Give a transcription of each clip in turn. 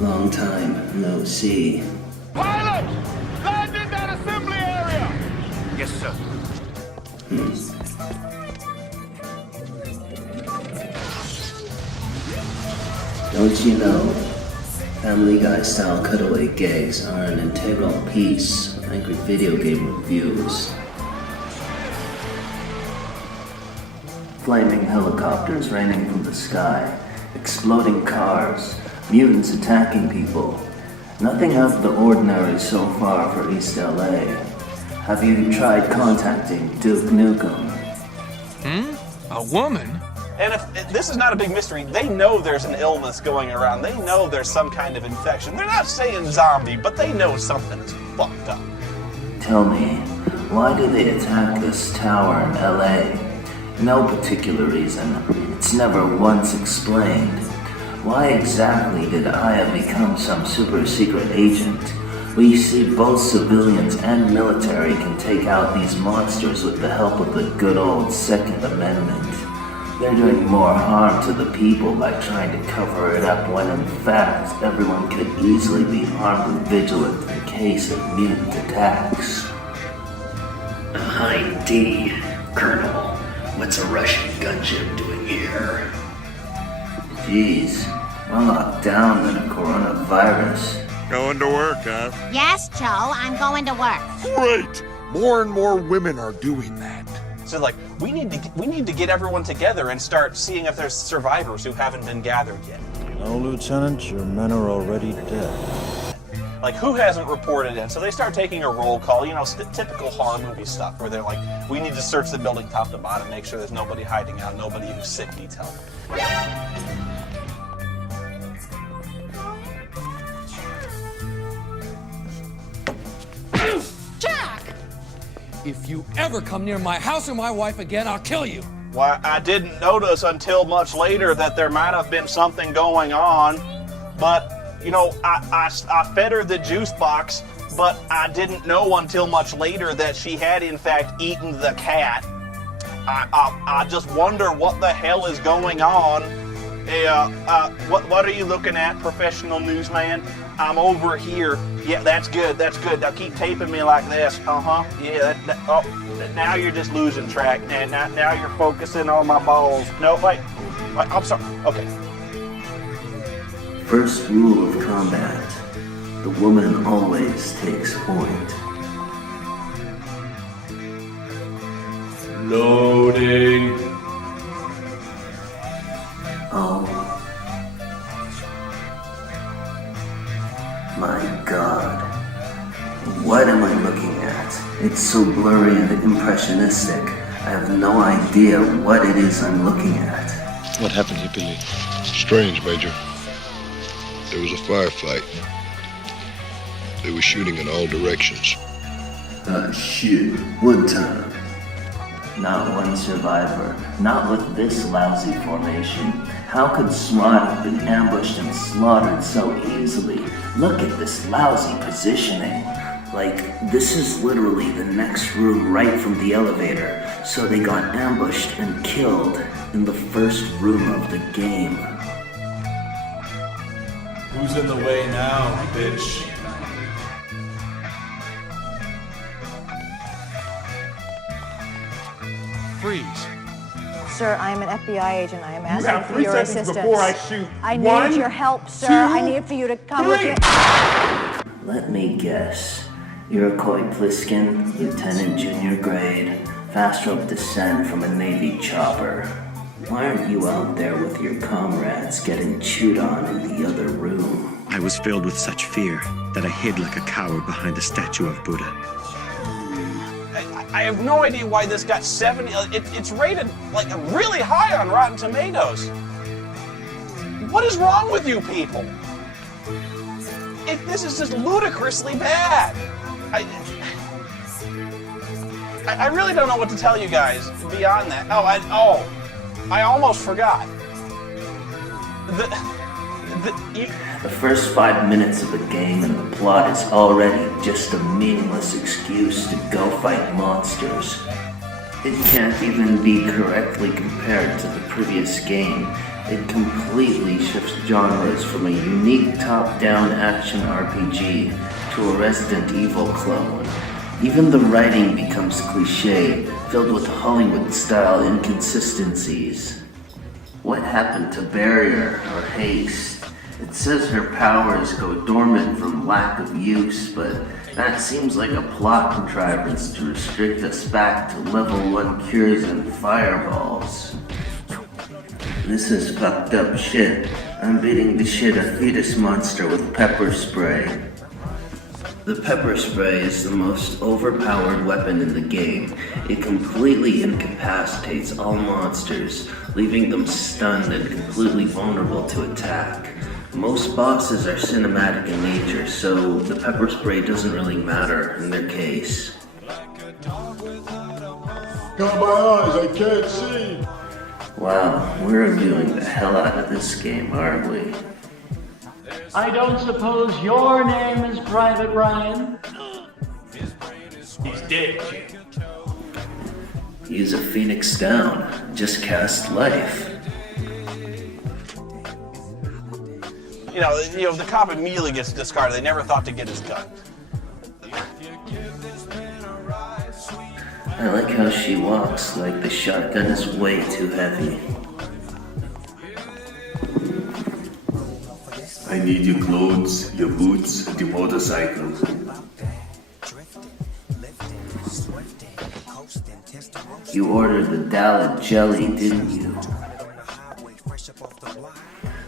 Long time no see. Pilot! Land in that assembly area! Yes, sir. Don't you know, Family Guy style cutaway gags are an integral piece of angry video game reviews. Flaming helicopters raining from the sky, exploding cars, mutants attacking people. Nothing out of the ordinary so far for East LA. Have you tried contacting Duke Nukem? A woman? And if this is not a big mystery, they know there's an illness going around. They know there's some kind of infection. They're not saying zombie, but they know something is fucked up. Tell me, why do they attack this tower in LA? No particular reason. It's never once explained. Why exactly did Aya become some super secret agent? We see both civilians and military can take out these monsters with the help of the good old Second Amendment. They're doing more harm to the people by trying to cover it up when in fact everyone could easily be armed and vigilant in case of mutant attacks. Hi, D, Colonel. What's a Russian gunship doing here? Jeez, more locked down than a coronavirus. Going to work, huh? Yes, Joe, I'm going to work. Great! More and more women are doing that. So like, we need to get everyone together and start seeing if there's survivors who haven't been gathered yet. No, Lieutenant, your men are already dead. Like, who hasn't reported in? So they start taking a roll call, you know, typical horror movie stuff, where they're like, we need to search the building top to bottom, make sure there's nobody hiding out, nobody who's sick needs help. Jack! If you ever come near my house or my wife again, I'll kill you. Why, I didn't notice until much later that there might have been something going on, but, you know, I fed her the juice box, but I didn't know until much later that she had in fact eaten the cat. I just wonder what the hell is going on. What are you looking at, professional newsman? I'm over here. Yeah, that's good. Now keep taping me like this. Yeah, now you're just losing track. And now you're focusing on my balls. No, wait, I'm sorry. Okay. First rule of combat, the woman always takes point. Loading. Oh my God. What am I looking at? It's so blurry and impressionistic. I have no idea what it is I'm looking at. What happened here, Billy? Strange, Major. There was a firefight. They were shooting in all directions. Shit. One time. Not one survivor. Not with this lousy formation. How could SWAT have been ambushed and slaughtered so easily? Look at this lousy positioning. Like, this is literally the next room right from the elevator. So they got ambushed and killed in the first room of the game. Who's in the way now, bitch? Freeze. Sir, I am an FBI agent. I am You asking have for 3 your seconds assistance. before I shoot. I One, need your help, sir. 2, I need for you to come with 3. me. Let me guess. Iroquois Pliskin, Lieutenant Junior Grade, fast rope descent from a Navy chopper. Why aren't you out there with your comrades getting chewed on in the other room? I was filled with such fear that I hid like a coward behind the statue of Buddha. I have no idea why this got 70. It's rated like really high on Rotten Tomatoes. What is wrong with you people? This is just ludicrously bad. I really don't know what to tell you guys beyond that. I almost forgot. The first 5 minutes of the game and the plot is already just a meaningless excuse to go fight monsters. It can't even be correctly compared to the previous game, It completely shifts genres from a unique top-down action RPG to a Resident Evil clone. Even the writing becomes cliché, filled with Hollywood-style inconsistencies. What happened to Barrier or Haste? It says her powers go dormant from lack of use, but that seems like a plot contrivance to restrict us back to level 1 cures and fireballs. This is fucked up shit. I'm beating the shit a fetus monster with pepper spray. The pepper spray is the most overpowered weapon in the game. It completely incapacitates all monsters, leaving them stunned and completely vulnerable to attack. Most bosses are cinematic in nature, so the pepper spray doesn't really matter in their case. Got my eyes, I can't see. Wow, we're reviewing the hell out of this game, aren't we? I don't suppose your name is Private Ryan? He's dead, Jim. Use a phoenix down. Just cast life. You know, the cop immediately gets discarded. They never thought to get his gun. I like how she walks like the shotgun is way too heavy. I need your clothes, your boots, and your motorcycle. You ordered the dialog jelly, didn't you?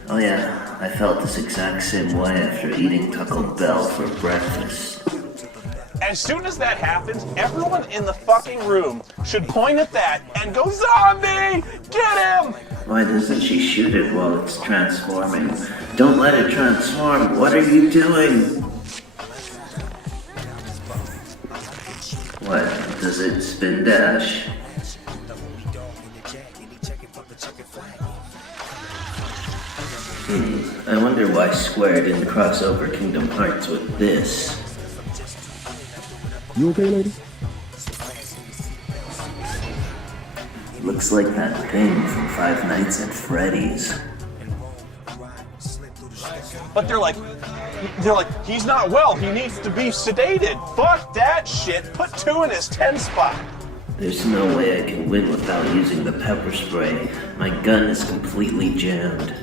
Oh yeah, I felt this exact same way after eating Taco Bell for breakfast. As soon as that happens, everyone in the fucking room should point at that and go, "Zombie! Get him!" Why doesn't she shoot it while it's transforming? Don't let it transform. What are you doing? What? Does it spin dash? I wonder why Square didn't cross over Kingdom Hearts with this. You okay, lady? Looks like that thing from Five Nights at Freddy's. But they're like, he's not well. He needs to be sedated. Fuck that shit. Put 2 in his 10 spot. There's no way I can win without using the pepper spray. My gun is completely jammed.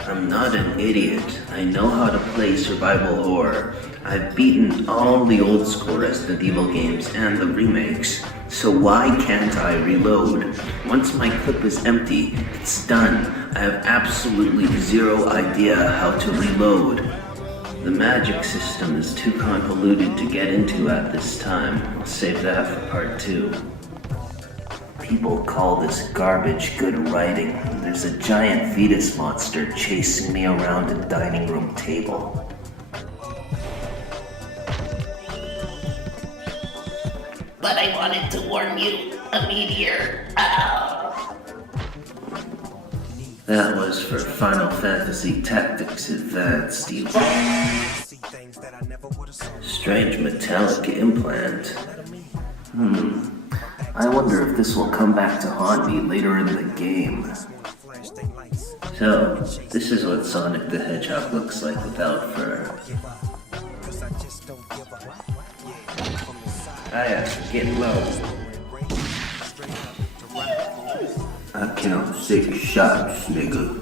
I'm not an idiot. I know how to play survival horror. I've beaten all the old school Resident Evil games and the remakes. So why can't I reload? Once my clip is empty, it's done. I have absolutely zero idea how to reload. The magic system is too convoluted to get into at this time. I'll save that for part 2. People call this garbage good writing. There's a giant fetus monster chasing me around a dining room table. But I wanted to warn you, a meteor. Ow. That was for Final Fantasy Tactics Advanced, you. Strange metallic implant. I wonder if this will come back to haunt me later in the game. So, this is what Sonic the Hedgehog looks like without fur. Get low. I count 6 shots, nigga.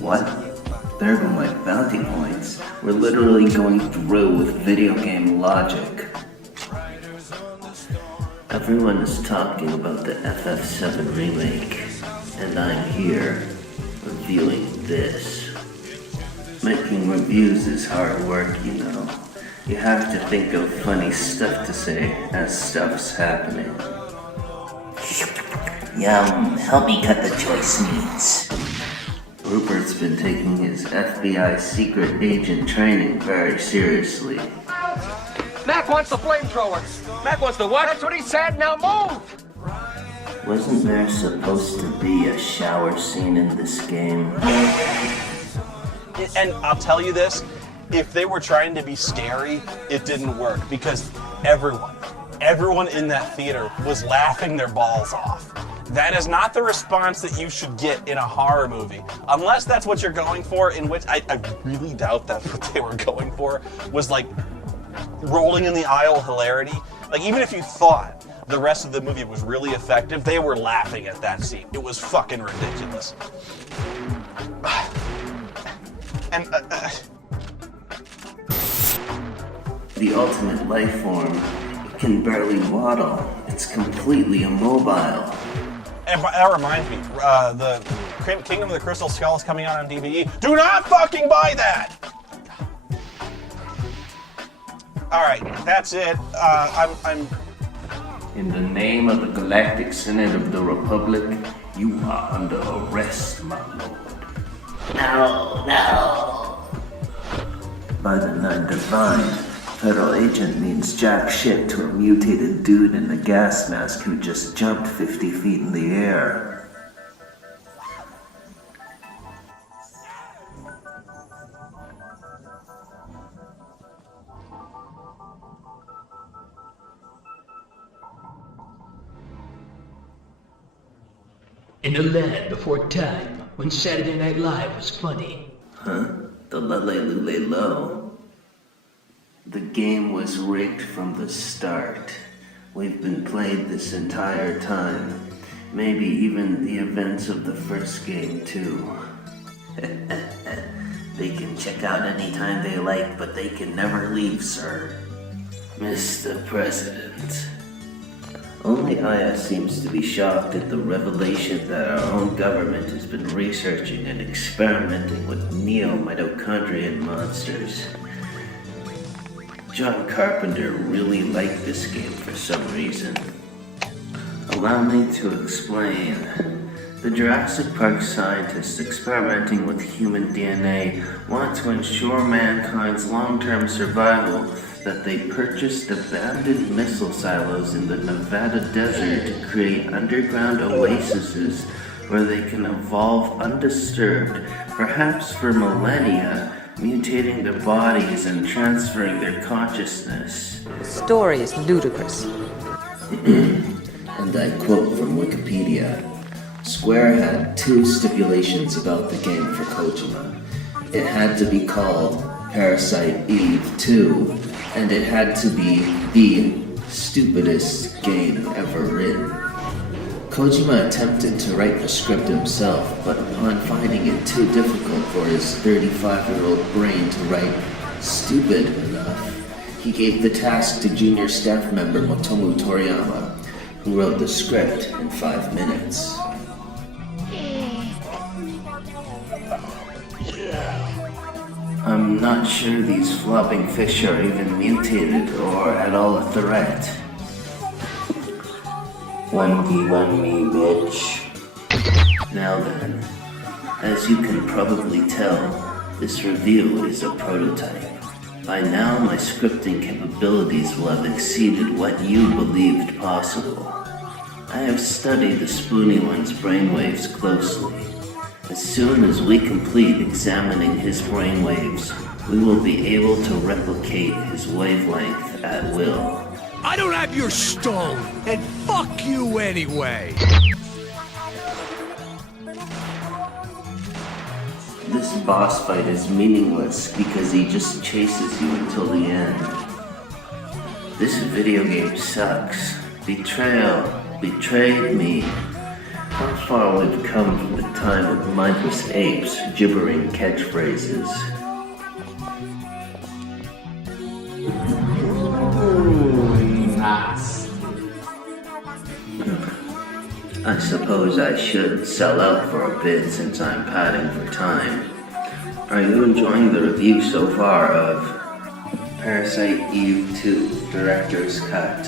What? There go my bounty points. We're literally going through with video game logic. Everyone is talking about the FF7 remake, and I'm here, reviewing this. Making reviews is hard work, you know. You have to think of funny stuff to say as stuff's happening. Yum, help me cut the choice meats. Rupert's been taking his FBI secret agent training very seriously. Mac wants the flamethrower. Mac wants the what? That's what he said. Now move. Wasn't there supposed to be a shower scene in this game? And I'll tell you this, if they were trying to be scary, it didn't work because everyone everyone in that theater was laughing their balls off. That is not the response that you should get in a horror movie. Unless that's what you're going for, in which I really doubt that's what they were going for, was like rolling in the aisle hilarity. Like, even if you thought the rest of the movie was really effective, they were laughing at that scene. It was fucking ridiculous. And The ultimate life form, it can barely waddle. It's completely immobile. And that reminds me, the Kingdom of the Crystal Skull is coming out on DVD. Do not fucking buy that! Alright, that's it. I'm... In the name of the Galactic Senate of the Republic, you are under arrest, my lord. No, no. By the Nine Divine, federal agent means jack shit to a mutated dude in a gas mask who just jumped 50 feet in the air. In a land before time, when Saturday Night Live was funny. Huh? The Lule-Lule-Lo. The game was rigged from the start. We've been played this entire time. Maybe even the events of the first game, too. They can check out anytime they like, but they can never leave, sir. Mr. President. Only Aya seems to be shocked at the revelation that our own government has been researching and experimenting with neo-mitochondrian monsters. John Carpenter really liked this game for some reason. Allow me to explain. The Jurassic Park scientists experimenting with human DNA want to ensure mankind's long-term survival that they purchased abandoned missile silos in the Nevada desert to create underground oases where they can evolve undisturbed, perhaps for millennia, mutating their bodies and transferring their consciousness. The story is ludicrous. And I quote from Wikipedia, Square had two stipulations about the game for Kojima. It had to be called Parasite Eve 2, and it had to be the stupidest game ever written. Kojima attempted to write the script himself, but upon finding it too difficult for his 35-year-old brain to write stupid enough, he gave the task to junior staff member Motomu Toriyama, who wrote the script in 5 minutes. I'm not sure these flopping fish are even mutated or at all a threat. 1v1 me, bitch. Now then, as you can probably tell, this review is a prototype. By now, my scripting capabilities will have exceeded what you believed possible. I have studied the Spoony one's brainwaves closely. As soon as we complete examining his brainwaves, we will be able to replicate his wavelength at will. I don't have your stone, and fuck you anyway! This boss fight is meaningless because he just chases you until the end. This video game sucks. Betrayal betrayed me. How far we've come from the time of mindless apes gibbering catchphrases. I suppose I should sell out for a bit since I'm padding for time. Are you enjoying the review so far of Parasite Eve 2 Director's Cut?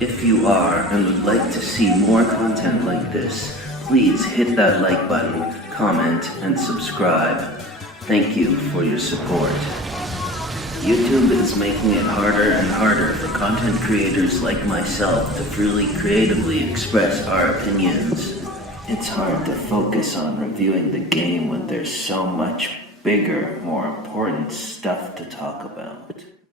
If you are and would like to see more content like this, please hit that like button, comment, and subscribe. Thank you for your support. YouTube is making it harder and harder for content creators like myself to freely creatively express our opinions. It's hard to focus on reviewing the game when there's so much bigger, more important stuff to talk about.